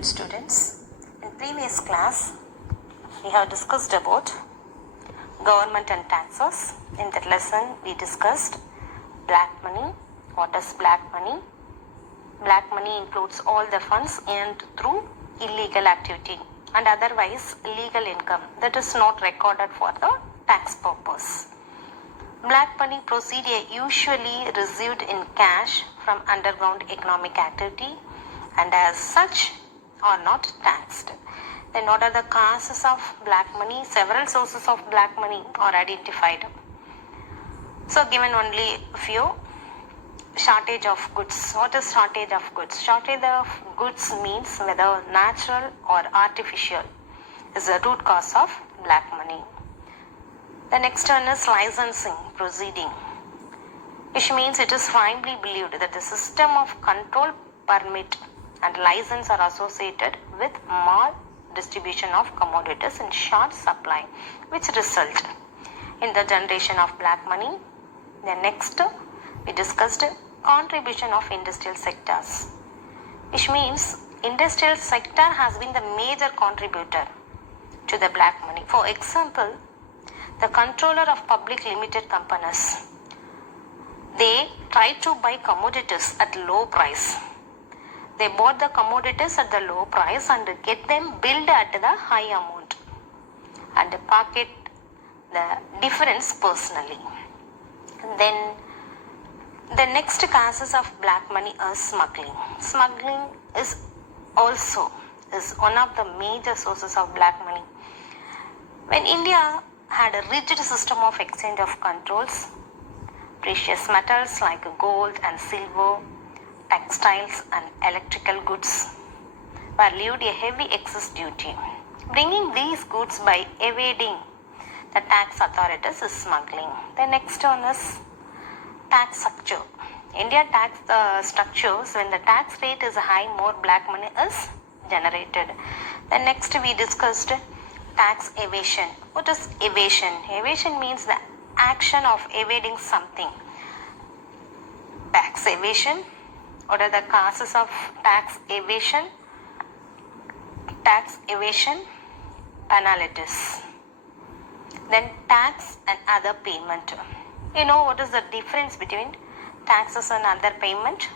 dear students, in previous class we have discussed about government and taxes. In that lesson we discussed black money. What is black money? Black money includes all the funds earned through illegal activity and otherwise legal income that is not recorded for the tax purpose. Black money proceeds are usually received in cash from underground economic activity and as such are not taxed. Then what are the causes of black money? Several sources of black money are identified. So given only a few. Shortage of goods. What is shortage of goods? Shortage of goods means whether natural or artificial is the root cause of black money. The next one is licensing proceeding, which means it is firmly believed that the system of control, permit and license are associated with mal distribution of commodities in short supply, which result in the generation of black money. The next we discussed contribution of industrial sectors, which means industrial sector has been the major contributor to the black money. For example, the controller of public limited companies, they try to buy commodities at low price. They bought the commodities at the low price and get them billed at the high amount and pocket the difference personally. Then the next causes of black money is smuggling. Smuggling is one of the major sources of black money. When India had a rigid system of exchange of controls, precious metals like gold and silver, textiles and electrical goods were levied a heavy excess duty. Bringing these goods by evading the tax authorities is smuggling. The next one is tax structure. India tax structures, when the tax rate is high, more black money is generated. The next we discussed tax evasion. What is evasion? Evasion means the action of evading something. Tax evasion. What are the causes of tax evasion? Tax evasion, penalties. Then tax and other payment. You know what is the difference between taxes and other payment?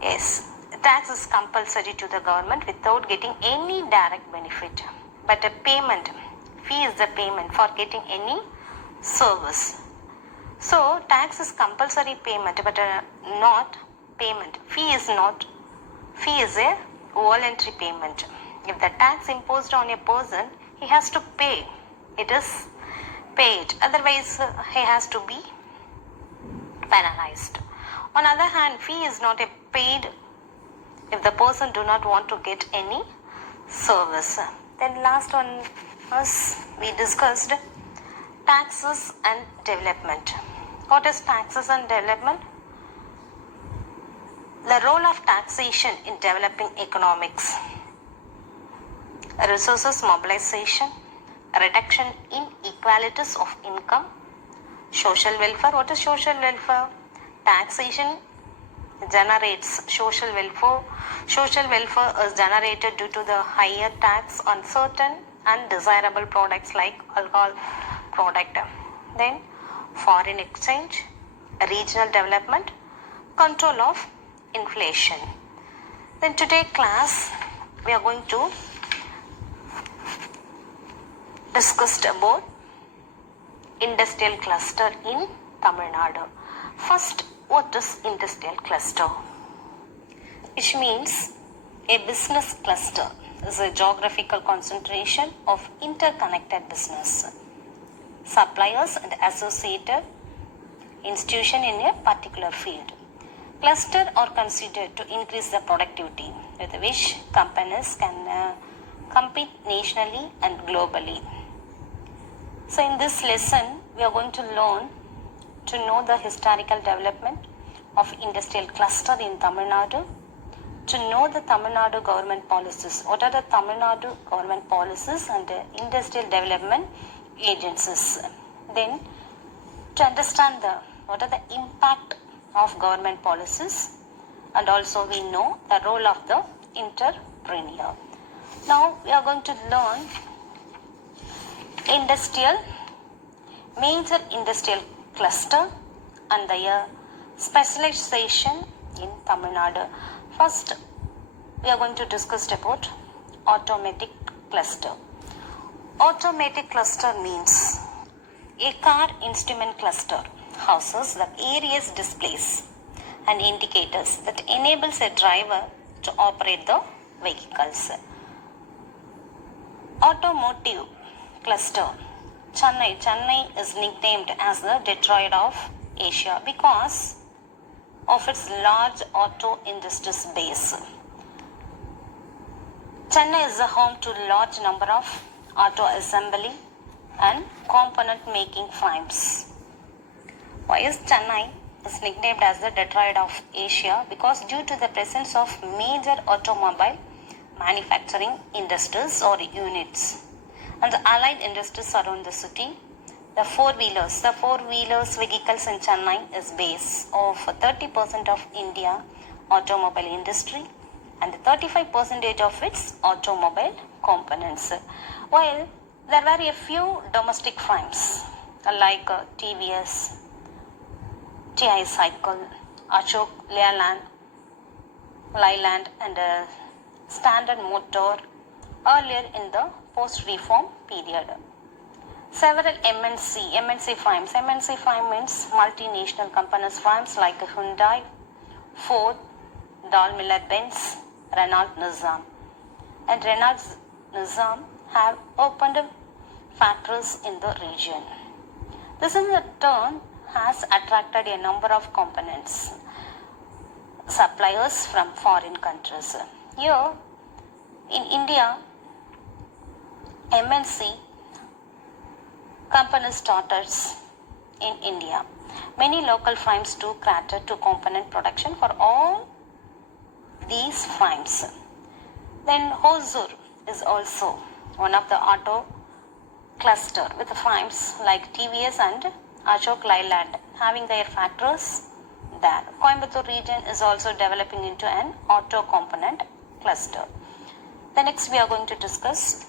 Yes, tax is compulsory to the government without getting any direct benefit. But a payment, fee is the payment for getting any service. So tax is compulsory payment but not payment. Fee is a voluntary payment. If the tax imposed on a person, he has to pay. It is paid. Otherwise, he has to be penalized. On the other hand, fee is not a paid if the person do not want to get any service. Then last one was we discussed taxes and development. What is taxes and development? The role of taxation in developing economics. Resources mobilization, reduction in inequalities of income, social welfare. What is social welfare? Taxation generates social welfare. Social welfare is generated due to the higher tax on certain undesirable products like alcohol product. Then foreign exchange, regional development, control of inflation. Then today class we are going to discuss about industrial cluster in Tamil Nadu. First, what is industrial cluster? Which means a business cluster is a geographical concentration of interconnected business, suppliers and associated institution in a particular field. Cluster are considered to increase the productivity with which companies can compete nationally and globally. So in this lesson, we are going to learn to know the historical development of industrial cluster in Tamil Nadu, to know the Tamil Nadu government policies. What are the Tamil Nadu government policies and industrial development agencies? Then to understand what are the impact of government policies, and also we know the role of the entrepreneur. Now we are going to learn major industrial cluster and their specialization in Tamil Nadu. First, we are going to discuss about automatic cluster. Automatic cluster means a car instrument cluster houses the various displays and indicators that enables a driver to operate the vehicles. Automotive cluster. Chennai is nicknamed as the Detroit of Asia because of its large auto industries base. Chennai is the home to large number of auto assembly and component making firms. Why is Chennai is nicknamed as the Detroit of Asia? Because due to the presence of major automobile manufacturing industries or units and the allied industries around the city, the four-wheelers vehicles in Chennai is base of 30% of India automobile industry and 35% of its automobile components. While there were a few domestic firms like TVS, TI Cycle, Ashok Leyland and Standard Motor earlier in the post-reform period. Several MNC firms. MNC firm means multinational companies firms like Hyundai, Ford, Daimler-Benz, Renault Nissan. And Renault Nissan have opened factories in the region. This in turn has attracted a number of components suppliers from foreign countries. Here in India, MNC company started in India. Many local firms too cater to component production for all these firms. Then Hosur is also one of the auto cluster with firms like TVS and Ashok Leyland having their factories there. Coimbatore region is also developing into an auto component cluster. The next we are going to discuss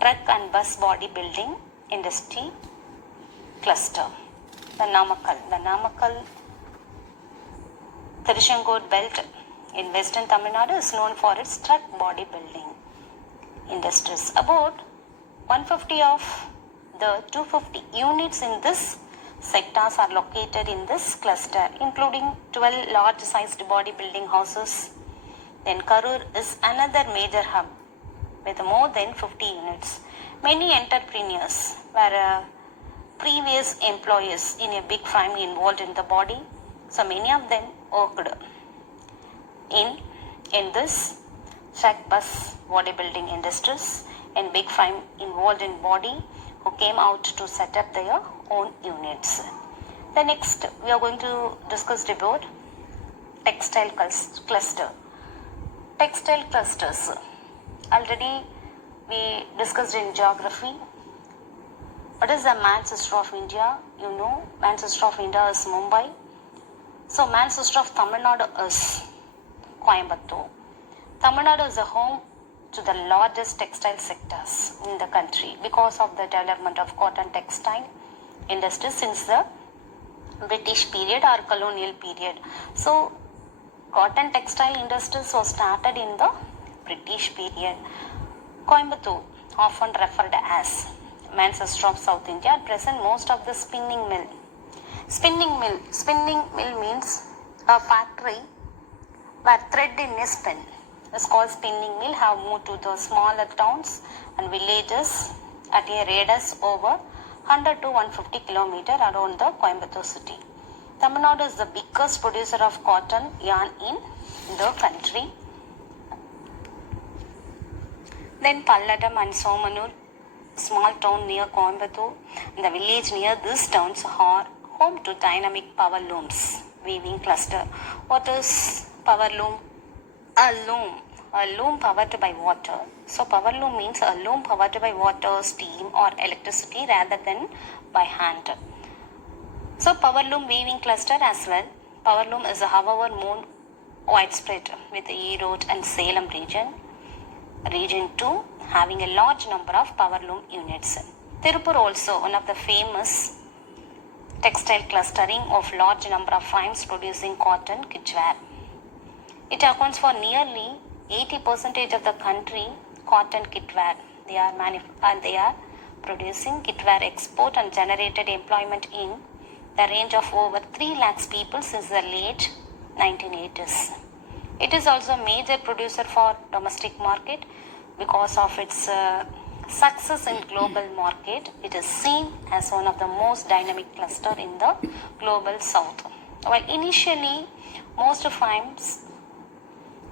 truck and bus body building industry cluster. The Namakkal Tirushankur belt in western Tamil Nadu is known for its truck body building industries. About 150 of the 250 units in this sectors are located in this cluster, including 12 large-sized bodybuilding houses. Then Karur is another major hub with more than 50 units. Many entrepreneurs were previous employees in a big firm involved in the body, so many of them worked in this truck bus bodybuilding industries and big firm involved in body who came out to set up their own units. The next we are going to discuss about textile cluster. Textile clusters. Already we discussed in geography. What is the Manchester of India? You know, Manchester of India is Mumbai. So Manchester of Tamil Nadu is Coimbatore. Tamil Nadu is a home to the largest textile sectors in the country because of the development of cotton textile industry since the British period or colonial period. So cotton textile industries was started in the British period. Coimbatore, often referred as Manchester of South India, at present most of the spinning mill. Spinning mill means a factory where thread in a spin is called spinning mill have moved to the smaller towns and villages at a radius over 100 to 150 km around the Coimbatore city. Tamil Nadu is the biggest producer of cotton yarn in the country. Then Palladam and Somanur, small town near Coimbatore, and the village near these towns are home to dynamic power looms weaving cluster. What is power loom? A loom powered by water. So power loom means a loom powered by water, steam or electricity rather than by hand. So power loom weaving cluster as well. Power loom is however widespread with the Erode and Salem region. Region 2 having a large number of power loom units. Tirupur also one of the famous textile clustering of large number of farms producing cotton kitware. It accounts for nearly 80% of the country cotton kitware. They are producing kitware export and generated employment in the range of over 3 lakhs people since the late 1980s. It is also a major producer for domestic market because of its success in global market. It is seen as one of the most dynamic cluster in the global south. While initially most farms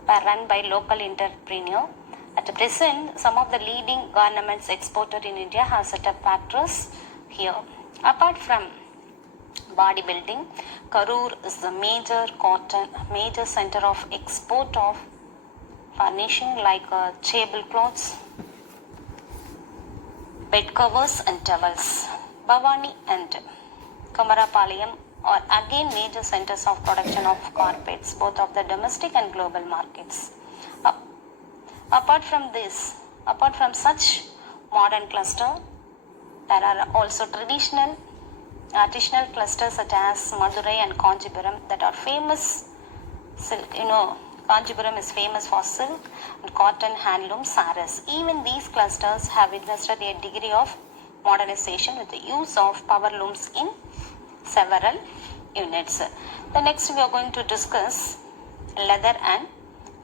were run by local entrepreneurs, at present some of the leading garments exporter in India have set up factories here. Apart from bodybuilding, Karur is the major center of export of furnishing like tablecloths, bed covers and towels. Bhavani and Kamarapalayam are again major centers of production of carpets, both of the domestic and global markets. Apart from such modern cluster, there are also traditional artisanal clusters such as Madurai and Kanchipuram that are famous. Kanchipuram is famous for silk and cotton handloom saris. Even these clusters have witnessed a degree of modernization with the use of power looms in several units. The next we are going to discuss leather and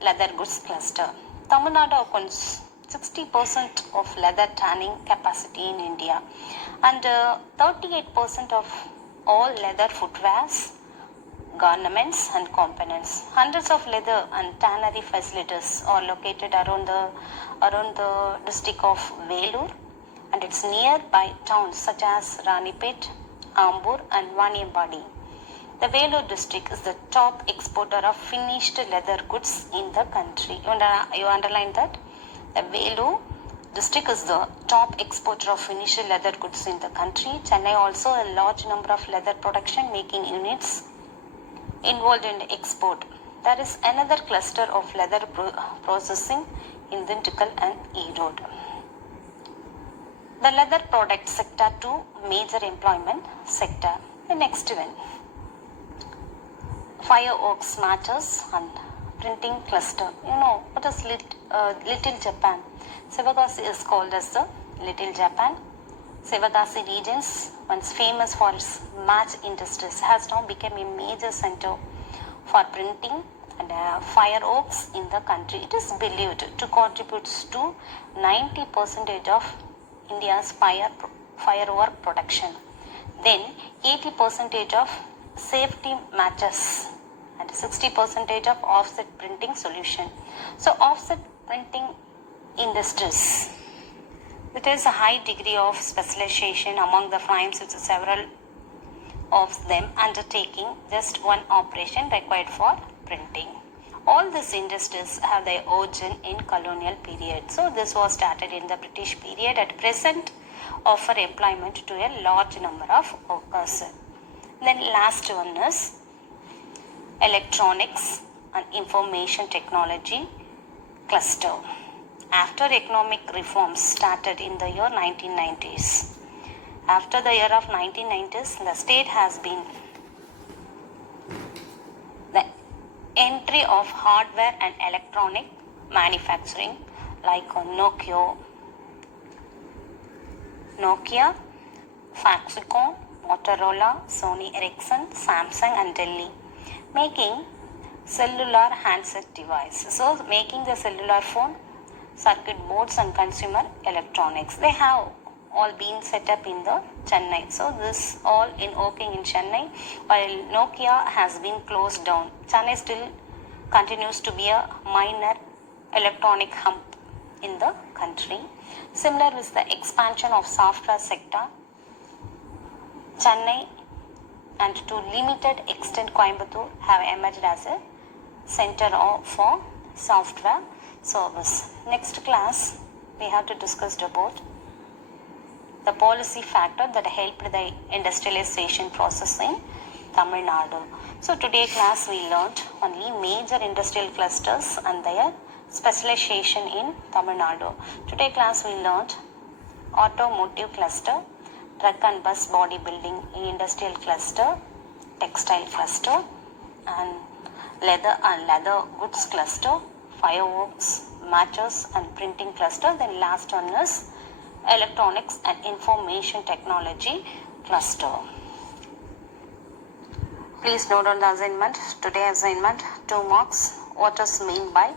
leather goods cluster. Tamil Nadu accounts 60% of leather tanning capacity in India and 38% of all leather footwears, garments and components. Hundreds of leather and tannery facilities are located around the district of Velur and its nearby towns such as Ranipet, Ambur and Vaniambadi. The Velur district is the top exporter of finished leather goods in the country. You underline that? The Velur district is the top exporter of finished leather goods in the country. Chennai also a large number of leather production making units involved in export. There is another cluster of leather processing in Dindigul and Erode. The leather product sector 2 major employment sector. The next one. Fireworks matters and printing cluster. What is Little Japan? Sivagasi is called as the Little Japan. Sivagasi regions, once famous for its match industries, has now become a major center for printing and fireworks in the country. It is believed to contribute to 90% of India's firework production. Then 80% of safety matches and 60% of offset printing solution. So offset printing industries, it is a high degree of specialization among the firms with several of them undertaking just one operation required for printing. All these industries have their origin in colonial period. So this was started in the British period. At present offer employment to a large number of workers. Then last one is electronics and information technology cluster. After economic reforms started in the year 1990s. After the year of 1990s, the state has been the entry of hardware and electronic manufacturing like Nokia, Foxconn, Motorola, Sony Ericsson, Samsung and Delhi, making cellular handset device. So making the cellular phone, circuit boards and consumer electronics. They have all been set up in the Chennai. So this all in working in Chennai, while Nokia has been closed down. Chennai still continues to be a minor electronic hub in the country. Similar with the expansion of software sector, Chennai and to limited extent Coimbatore have emerged as a center for software service. Next class we have to discuss about the policy factor that helped the industrialization process in Tamil Nadu. So today class we learnt only major industrial clusters and their specialization in Tamil Nadu. Today class we learnt automotive cluster, truck and bus bodybuilding industrial cluster, textile cluster, and leather goods cluster, fireworks, matches and printing cluster. Then last one is electronics and information technology cluster. Please note on the assignment. Today assignment 2 marks. What is meant by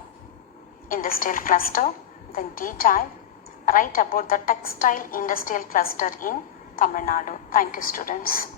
industrial cluster? Then detail. Write about the textile industrial cluster in Tamil Nadu. Thank you, students.